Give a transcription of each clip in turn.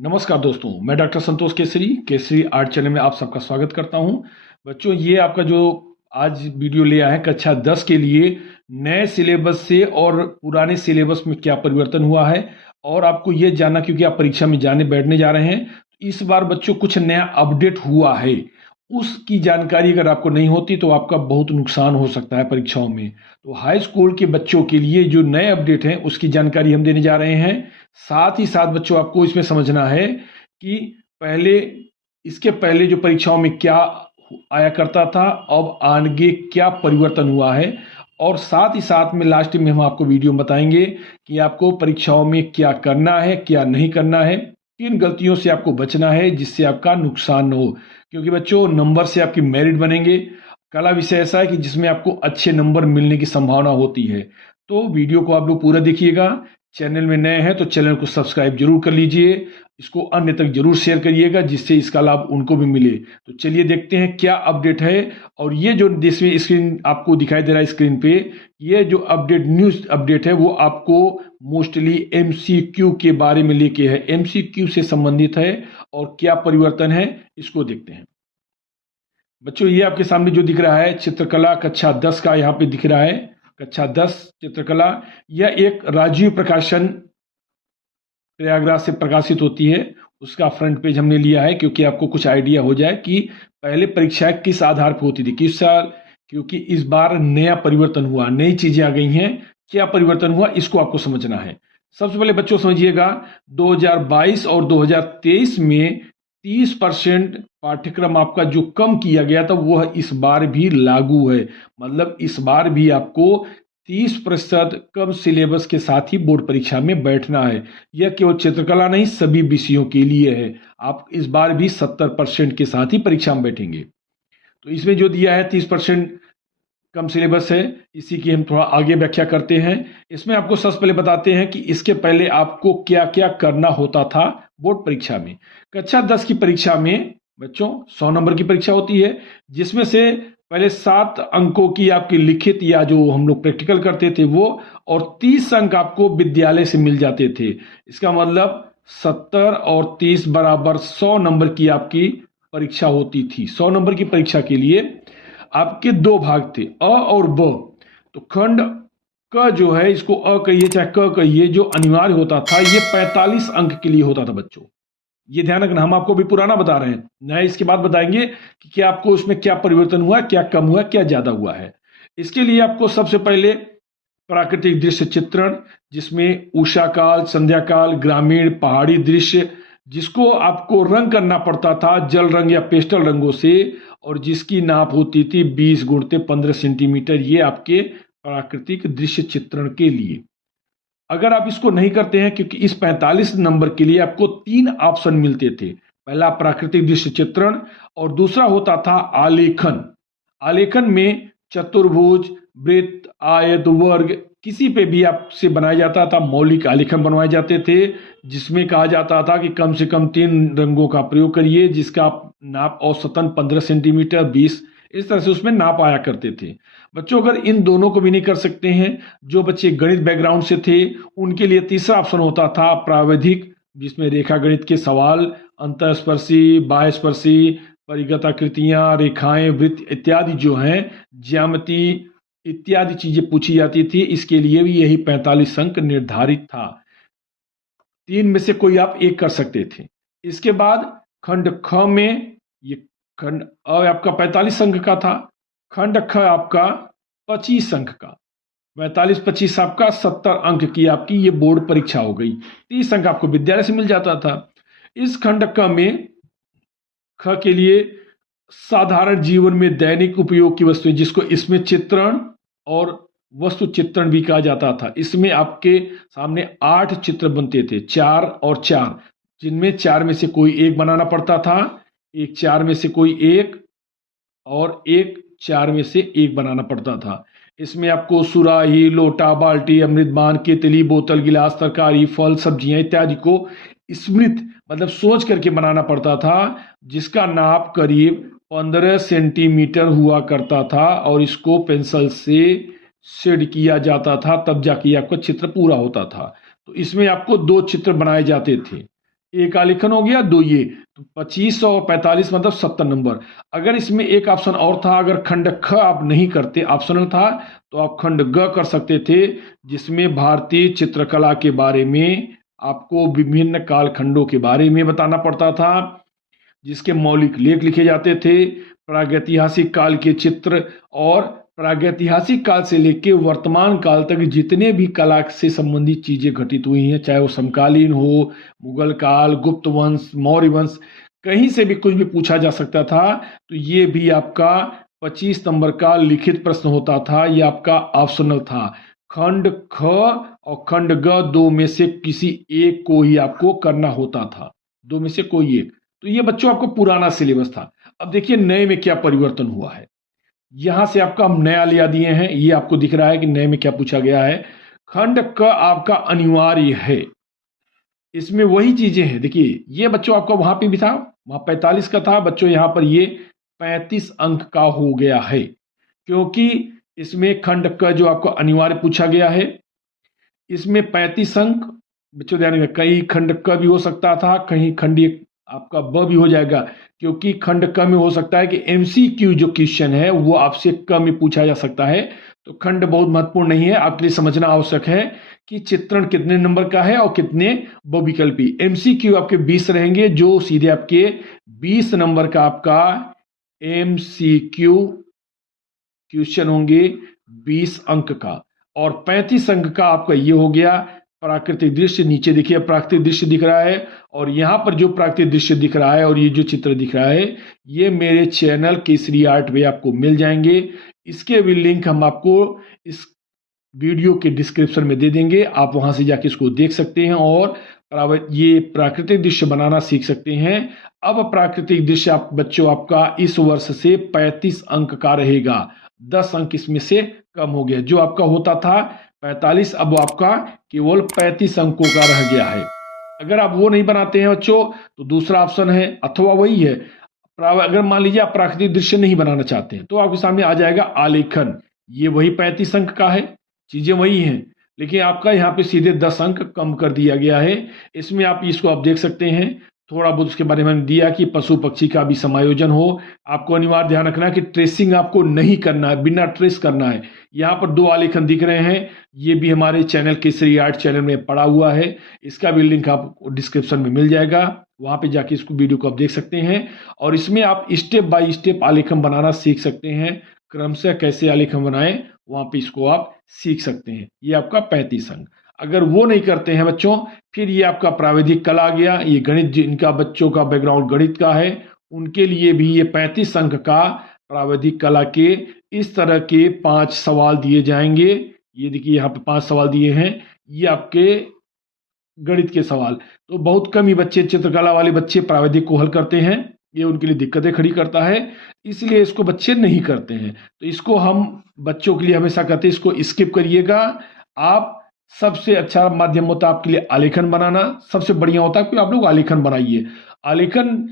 नमस्कार दोस्तों, मैं डॉक्टर संतोष केसरी आर्ट चैनल में आप सबका स्वागत करता हूं। बच्चों, ये आपका जो आज वीडियो ले आया है कक्षा 10 के लिए नए सिलेबस से और पुराने सिलेबस में क्या परिवर्तन हुआ है, और आपको ये जानना क्योंकि आप परीक्षा में जाने बैठने जा रहे हैं। इस बार बच्चों कुछ नया अपडेट हुआ है, उसकी जानकारी अगर आपको नहीं होती तो आपका बहुत नुकसान हो सकता है परीक्षाओं में। तो हाई स्कूल के बच्चों के लिए जो नए अपडेट हैं उसकी जानकारी हम देने जा रहे हैं। साथ ही साथ बच्चों आपको इसमें समझना है कि पहले इसके पहले जो परीक्षाओं में क्या आया करता था, अब आगे क्या परिवर्तन हुआ है, और साथ ही साथ में लास्ट में हम आपको वीडियो में बताएंगे कि आपको परीक्षाओं में क्या करना है क्या नहीं करना है, किन गलतियों से आपको बचना है जिससे आपका नुकसान न हो। क्योंकि बच्चों नंबर से आपकी मेरिट बनेंगे। कला विषय ऐसा है कि जिसमें आपको अच्छे नंबर मिलने की संभावना होती है। तो वीडियो को आप लोग पूरा देखिएगा। चैनल में नए हैं तो चैनल को सब्सक्राइब जरूर कर लीजिए, इसको अन्य तक जरूर शेयर करिएगा जिससे इसका लाभ उनको भी मिले। तो चलिए देखते हैं क्या अपडेट है। और ये जो जिसमें स्क्रीन आपको दिखाई दे रहा है स्क्रीन पे, ये जो अपडेट न्यूज अपडेट है वो आपको मोस्टली एमसीक्यू के बारे में लेके है, एमसीक्यू से संबंधित है। और क्या परिवर्तन है इसको देखते हैं। बच्चों, ये आपके सामने जो दिख रहा है चित्रकला कक्षा 10 का यहाँ पे दिख रहा है, कक्षा 10 चित्रकला। यह एक राजीव प्रकाशन प्रयागराज से प्रकाशित होती है। उसका फ्रंट पेज हमने लिया है क्योंकि आपको कुछ आइडिया हो जाए कि पहले परीक्षाएं किस आधार पर होती थी, किस साल। क्योंकि इस बार नया परिवर्तन हुआ, नई चीजें आ गई हैं। क्या परिवर्तन हुआ इसको आपको समझना है। सबसे पहले बच्चों समझिएगा, 2022 और 2023 में 30% पाठ्यक्रम आपका जो कम किया गया था वह इस बार भी लागू है। मतलब इस बार भी आपको 30% कम सिलेबस के साथ ही बोर्ड परीक्षा में बैठना है। यह केवल चित्रकला नहीं, सभी विषयों के लिए है। आप इस बार भी 70% के साथ ही परीक्षा में बैठेंगे। तो इसमें जो दिया है 30% कम सिलेबस है, इसी की हम थोड़ा आगे व्याख्या करते हैं। इसमें आपको सबसे पहले बताते हैं कि इसके पहले आपको क्या क्या करना होता था बोर्ड परीक्षा में। कक्षा 10 की परीक्षा में बच्चों 100 नंबर की परीक्षा होती है, जिसमें से पहले 7 अंकों की आपकी लिखित या जो हम लोग प्रैक्टिकल करते थे वो, और 30 अंक आपको विद्यालय से मिल जाते थे। इसका मतलब 70 और 30 बराबर 100 नंबर की आपकी परीक्षा होती थी। 100 नंबर की परीक्षा के लिए आपके दो भाग थे, अ और ब। तो खंड क जो है, इसको अ कहिए चाहे क कहिए, जो अनिवार्य होता था ये 45 अंक के लिए होता था बच्चों। ये ध्यान रखना, हम आपको भी पुराना बता रहे हैं, नया इसके बाद बताएंगे कि क्या आपको उसमें क्या परिवर्तन हुआ, क्या कम हुआ, क्या ज्यादा हुआ है। इसके लिए आपको सबसे पहले प्राकृतिक दृश्य चित्रण, जिसमें उषा काल, संध्या काल, ग्रामीण, पहाड़ी दृश्य, जिसको आपको रंग करना पड़ता था जल रंग या पेस्टल रंगों से, और जिसकी नाप होती थी 20 गुणते 15 सेंटीमीटर। ये आपके प्राकृतिक दृश्य चित्रण के लिए। अगर आप इसको नहीं करते हैं, क्योंकि इस 45 नंबर के लिए आपको 3 ऑप्शन मिलते थे। पहला प्राकृतिक दृश्य चित्रण, और दूसरा होता था आलेखन। आलेखन में चतुर्भुज, वृत्त, आयत, वर्ग, किसी पे भी आपसे बनाया जाता था। मौलिक आलेखन बनवाए जाते थे, जिसमें कहा जाता था कि कम से कम 3 रंगों का प्रयोग करिए, जिसका नाप औसतन 15 सेंटीमीटर 20, इस तरह से उसमें नाप आया करते थे। बच्चों, अगर इन दोनों को भी नहीं कर सकते हैं, जो बच्चे गणित बैकग्राउंड से थे उनके लिए तीसरा ऑप्शन होता था प्राविधिक, जिसमें रेखा गणित के सवाल, अंतःस्पर्शी, बाह्यस्पर्शी, परिगताकृतियां, रेखाएं, वृत्त इत्यादि जो हैं, ज्यामिति इत्यादि चीजें पूछी जाती थी। इसके लिए भी यही 45 अंक निर्धारित था। 3 में से कोई आप एक कर सकते थे। इसके बाद खंड ख में, ये खंड अ आपका 45 अंक का था, खंड ख आपका 25 अंक का। 45-25 आपका 70 अंक की आपकी ये बोर्ड परीक्षा हो गई। 30 अंक आपको विद्यालय से मिल जाता था। इस खंड क में, ख के लिए साधारण जीवन में दैनिक उपयोग की वस्तुएं, जिसको इसमें चित्रण और वस्तु चित्रण भी कहा जाता था। इसमें आपके सामने 8 चित्र बनते थे, 4 और 4, जिनमें 4 में से कोई एक बनाना पड़ता था, एक 4 में से कोई एक, और एक 4 में से एक बनाना पड़ता था। इसमें आपको सुराही, लोटा, बाल्टी, अमृतबान, केतली, बोतल, गिलास, तरकारी, फल, सब्जियां इत्यादि को स्मृत मतलब सोच करके बनाना पड़ता था, जिसका नाप करीब 15 सेंटीमीटर हुआ करता था, और इसको पेंसिल से शेड किया जाता था, तब जाके आपका चित्र पूरा होता था। तो इसमें आपको 2 चित्र बनाए जाते थे। एक आलेखन हो गया, दो ये, तो 25 और 45 मतलब 70 नंबर। अगर इसमें एक ऑप्शन और था, अगर खंड ख आप नहीं करते, ऑप्शनल था, तो आप खंड ग कर सकते थे, जिसमें भारतीय चित्रकला के बारे में आपको विभिन्न कालखंडों के बारे में बताना पड़ता था, जिसके मौलिक लेख लिखे जाते थे, प्रागैतिहासिक काल के चित्र, और प्रागैतिहासिक काल से लेकर वर्तमान काल तक जितने भी कला से संबंधित चीजें घटित हुई हैं, चाहे वो समकालीन हो, मुगल काल, गुप्त वंश, मौर्य वंश, कहीं से भी कुछ भी पूछा जा सकता था। तो ये भी आपका 25 नंबर का लिखित प्रश्न होता था, ये आपका ऑप्शनल था। खंड ख और खंड ग दो में से किसी एक को ही आपको करना होता था, दो में से कोई एक। तो ये बच्चों आपको पुराना सिलेबस था। अब देखिए नए में क्या परिवर्तन हुआ है। यहां से आपका हम नया लिया दिए हैं, ये आपको दिख रहा है कि नए में क्या पूछा गया है। खंड क आपका अनिवार्य है, इसमें वही चीजें हैं। देखिए ये बच्चों आपका वहां पे भी था, वहां 45 का था बच्चों, यहां पर ये 35 अंक का हो गया है, क्योंकि इसमें खंड क जो आपको अनिवार्य पूछा गया है, इसमें 35 अंक। बच्चों ध्यान रखिएगा, कहीं खंड क भी हो सकता था, कहीं खंड आपका ब भी हो जाएगा, क्योंकि खंड क में हो सकता है कि एमसीक्यू जो क्वेश्चन है वो आपसे क में पूछा जा सकता है। तो खंड बहुत महत्वपूर्ण नहीं है, आपके लिए समझना आवश्यक है कि चित्रण कितने नंबर का है और कितने बहुविकल्पी। एमसीक्यू आपके 20 रहेंगे, जो सीधे आपके 20 नंबर का आपका एमसीक्यू क्वेश्चन होंगे 20 अंक का। और 35 अंक का आपका ये हो गया प्राकृतिक दृश्य। नीचे देखिए प्राकृतिक दृश्य दिख रहा है, और यहां पर जो प्राकृतिक दृश्य दिख रहा है और ये जो चित्र दिख रहा है, ये मेरे चैनल केसरी आर्ट में आपको मिल जाएंगे। इसके भी लिंक हम आपको इस वीडियो के डिस्क्रिप्शन में दे देंगे, आप वहां से जाके इसको देख सकते हैं और ये प्राकृतिक दृश्य बनाना सीख सकते हैं। अब प्राकृतिक दृश्य आप बच्चों आपका इस वर्ष से 35 अंक का रहेगा, 10 अंक इसमें से कम हो गया। जो आपका होता था 45, अब आपका केवल 35 अंकों का रह गया है। अगर आप वो नहीं बनाते हैं बच्चों, तो दूसरा ऑप्शन है, अथवा वही है, अगर मान लीजिए आप प्राकृतिक दृश्य नहीं बनाना चाहते हैं, तो आपके सामने आ जाएगा आलेखन। ये वही 35 अंक का है, चीजें वही हैं, लेकिन आपका यहाँ पे सीधे 10 अंक कम कर दिया गया है। इसमें आप इसको आप देख सकते हैं, थोड़ा बहुत उसके बारे में दिया कि पशु पक्षी का भी समायोजन हो। आपको अनिवार्य ध्यान रखना है कि ट्रेसिंग आपको नहीं करना है, बिना ट्रेस करना है। यहाँ पर 2 आलेखन दिख रहे हैं, ये भी हमारे चैनल केसरी आर्ट चैनल में पड़ा हुआ है, इसका भी लिंक आपको डिस्क्रिप्शन में मिल जाएगा, वहां पे जाके इसको वीडियो को आप देख सकते हैं। और इसमें आप स्टेप बाय स्टेप आलेखन बनाना सीख सकते हैं, क्रमशः कैसे आलेखन बनाएं वहां पे इसको आप सीख सकते हैं। ये आपका 35 अंक। अगर वो नहीं करते हैं बच्चों, फिर ये आपका प्राविधिक कला आ गया, ये गणित, जिनका बच्चों का बैकग्राउंड गणित का है उनके लिए भी ये 35 अंक का प्राविधिक कला के इस तरह के 5 सवाल दिए जाएंगे। ये देखिए यहाँ पे 5 सवाल दिए हैं, ये आपके गणित के सवाल। तो बहुत कम ही बच्चे, चित्रकला वाले बच्चे प्राविधिक को हल करते हैं, ये उनके लिए दिक्कतें खड़ी करता है, इसलिए इसको बच्चे नहीं करते हैं। तो इसको हम बच्चों के लिए हमेशा कहते हैं इसको स्किप करिएगा। आप सबसे अच्छा माध्यम होता है आपके लिए आलेखन बनाना, सबसे बढ़िया होता है कि आप लोग आलेखन बनाइए। आलेखन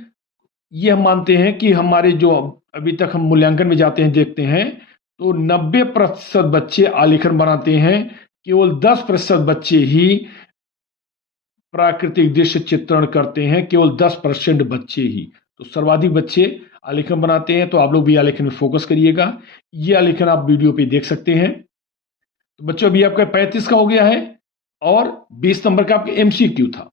ये हम मानते हैं कि हमारे जो अभी तक हम मूल्यांकन में जाते हैं देखते हैं, तो 90% बच्चे आलेखन बनाते हैं, केवल 10% बच्चे ही प्राकृतिक दृश्य चित्रण करते हैं, केवल 10% बच्चे ही। तो सर्वाधिक बच्चे आलेखन बनाते हैं, तो आप लोग भी आलेखन में फोकस करिएगा। ये आलेखन आप वीडियो पे देख सकते हैं। तो बच्चों अभी आपका 35 का हो गया है, और 20 नंबर का आपका एमसीक्यू था।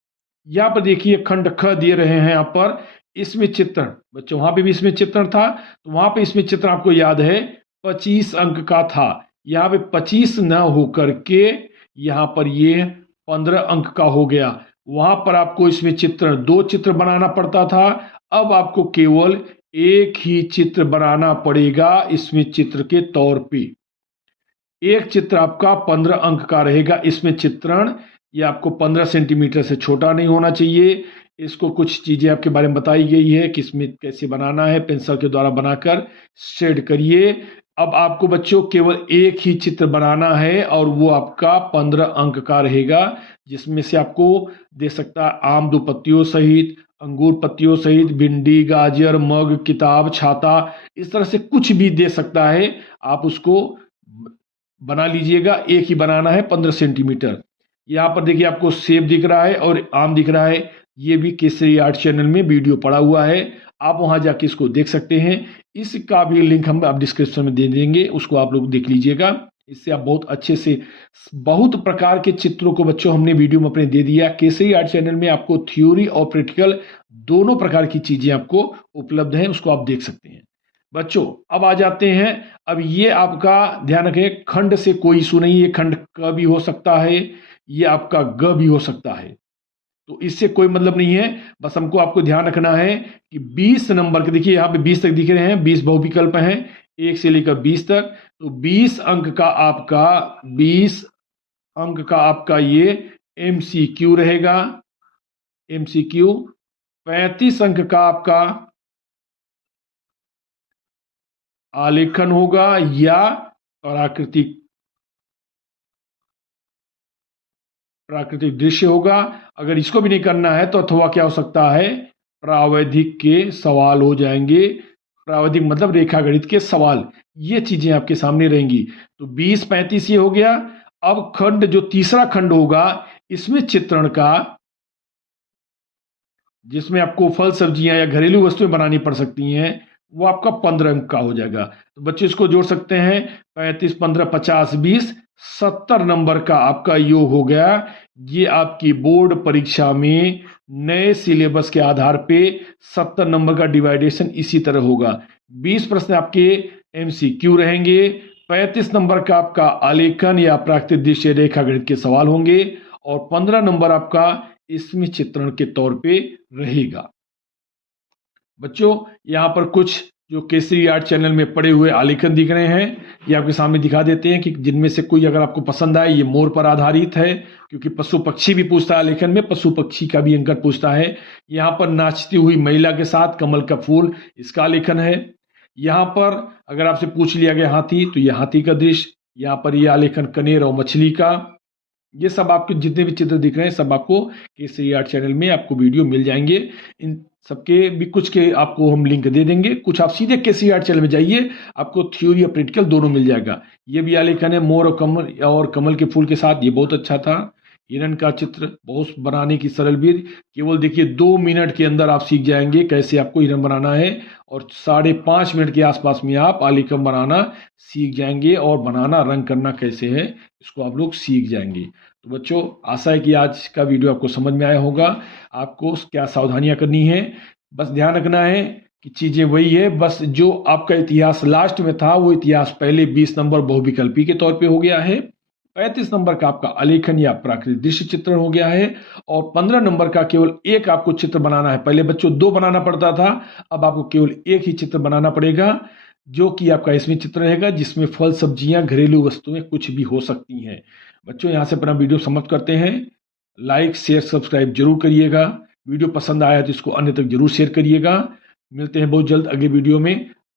यहाँ पर देखिए खंड ख दिए रहे हैं, यहाँ पर इसमें चित्रण, बच्चों वहां पे भी इसमें चित्रण था, तो वहां पे इसमें चित्रण आपको याद है 25 अंक का था। यहाँ पे 25 न होकर के यहाँ पर ये 15 अंक का हो गया। वहां पर आपको इसमें चित्रण 2 चित्र बनाना पड़ता था, अब आपको केवल एक ही चित्र बनाना पड़ेगा। इसमें चित्र के तौर पे एक चित्र आपका 15 अंक का रहेगा। इसमें चित्रण ये आपको 15 सेंटीमीटर से छोटा नहीं होना चाहिए। इसको कुछ चीजें आपके बारे में बताई गई है कि इसमें कैसे बनाना है, पेंसिल के द्वारा बनाकर शेड करिए। अब आपको बच्चों केवल एक ही चित्र बनाना है, और वो आपका 15 अंक का रहेगा, जिसमें से आपको दे सकता है आम 2 पत्तियों सहित, अंगूर पत्तियों सहित, भिंडी, गाजर, मग, किताब, छाता, इस तरह से कुछ भी दे सकता है। आप उसको बना लीजिएगा, एक ही बनाना है 15 सेंटीमीटर। यहाँ पर देखिए आपको सेब दिख रहा है और आम दिख रहा है, ये भी केसरी आर्ट चैनल में वीडियो पड़ा हुआ है, आप वहां जाके इसको देख सकते हैं। इसका भी लिंक हम आप डिस्क्रिप्शन में दे देंगे, उसको आप लोग देख लीजिएगा। इससे आप बहुत अच्छे से बहुत प्रकार के चित्रों को बच्चों हमने वीडियो में अपने दे दिया। केसरी आर्ट चैनल में आपको थ्योरी और प्रैक्टिकल दोनों प्रकार की चीजें आपको उपलब्ध हैं, उसको आप देख सकते हैं। बच्चों अब आ जाते हैं, अब ये आपका ध्यान रखें, खंड से कोई इशू नहीं है, खंड क भी हो सकता है, ये आपका ग भी हो सकता है, तो इससे कोई मतलब नहीं है। बस हमको आपको ध्यान रखना है कि 20 नंबर के, देखिए यहाँ पे 20 तक दिख रहे हैं, 20 बहुविकल्प हैं 1 से लेकर 20 तक, तो 20 अंक का आपका 20 अंक का आपका ये MCQ रहेगा, MCQ। 35 अंक का आपका आलेखन होगा या प्राकृतिक प्राकृतिक दृश्य होगा। अगर इसको भी नहीं करना है तो अथवा क्या हो सकता है, प्रावैधिक के सवाल हो जाएंगे, प्रावैधिक मतलब रेखा गणित के सवाल, ये चीजें आपके सामने रहेंगी। तो 20-35 ये हो गया। अब खंड जो तीसरा खंड होगा, इसमें चित्रण का, जिसमें आपको फल सब्जियां या घरेलू वस्तुएं बनानी पड़ सकती हैं, वो आपका 15 अंक का हो जाएगा। तो बच्चे इसको जोड़ सकते हैं, 35 15 50 20 70 नंबर का आपका योग हो गया। ये आपकी बोर्ड परीक्षा में नए सिलेबस के आधार पे 70 नंबर का डिवाइडेशन इसी तरह होगा। 20 प्रश्न आपके MCQ रहेंगे, 35 नंबर का आपका आलेखन या प्राकृतिक दृश्य रेखा गणित के सवाल होंगे, और 15 नंबर आपका इसमें चित्रण के तौर पे रहेगा। बच्चों यहाँ पर कुछ जो केसरी आर्ट चैनल में पड़े हुए आलेखन दिख रहे हैं, ये आपके सामने दिखा देते हैं कि जिनमें से कोई अगर आपको पसंद आए। ये मोर पर आधारित है, क्योंकि पशु पक्षी भी पूछता है आलेखन में, पशु पक्षी का भी अंकर पूछता है। यहाँ पर नाचती हुई महिला के साथ कमल का फूल, इसका आलेखन है। यहाँ पर अगर आपसे पूछ लिया गया हाथी, तो ये हाथी का दृश्य। यहाँ पर ये आलेखन कनेर और मछली का। ये सब आपके जितने भी चित्र दिख रहे हैं, सब आपको केसरी आर्ट चैनल में आपको वीडियो मिल जाएंगे। इन सबके भी कुछ के आपको हम लिंक दे देंगे, कुछ आप सीधे केसरी आर्ट चैनल में जाइए, आपको थ्योरी और प्रैक्टिकल दोनों मिल जाएगा। ये भी आलेखन है मोर और कमल के फूल के साथ, ये बहुत अच्छा था। हिरण का चित्र बहुत बनाने की सरल विधि, केवल देखिए 2 मिनट के अंदर आप सीख जाएंगे कैसे आपको हिरण बनाना है, और 5.5 मिनट के आसपास में आप आलेखन बनाना सीख जाएंगे, और बनाना रंग करना कैसे है इसको आप लोग सीख जाएंगे। तो बच्चों आशा है कि आज का वीडियो आपको समझ में आया होगा। आपको क्या सावधानियां करनी है, बस ध्यान रखना है कि चीजें वही है, बस जो आपका इतिहास लास्ट में था वो इतिहास पहले 20 नंबर बहुविकल्पी के तौर पे हो गया है, 35 नंबर का आपका आलेखन या प्राकृतिक दृश्य चित्रण हो गया है, और 15 नंबर का केवल एक आपको चित्र बनाना है। पहले बच्चों 2 बनाना पड़ता था, अब आपको केवल एक ही चित्र बनाना पड़ेगा, जो कि आपका इसमें चित्र रहेगा, जिसमें फल सब्जियां घरेलू वस्तुएं कुछ भी हो सकती हैं। बच्चों यहाँ से अपना वीडियो समाप्त करते हैं। लाइक शेयर सब्सक्राइब जरूर करिएगा, वीडियो पसंद आया तो इसको अन्य तक जरूर शेयर करिएगा। मिलते हैं बहुत जल्द अगले वीडियो में।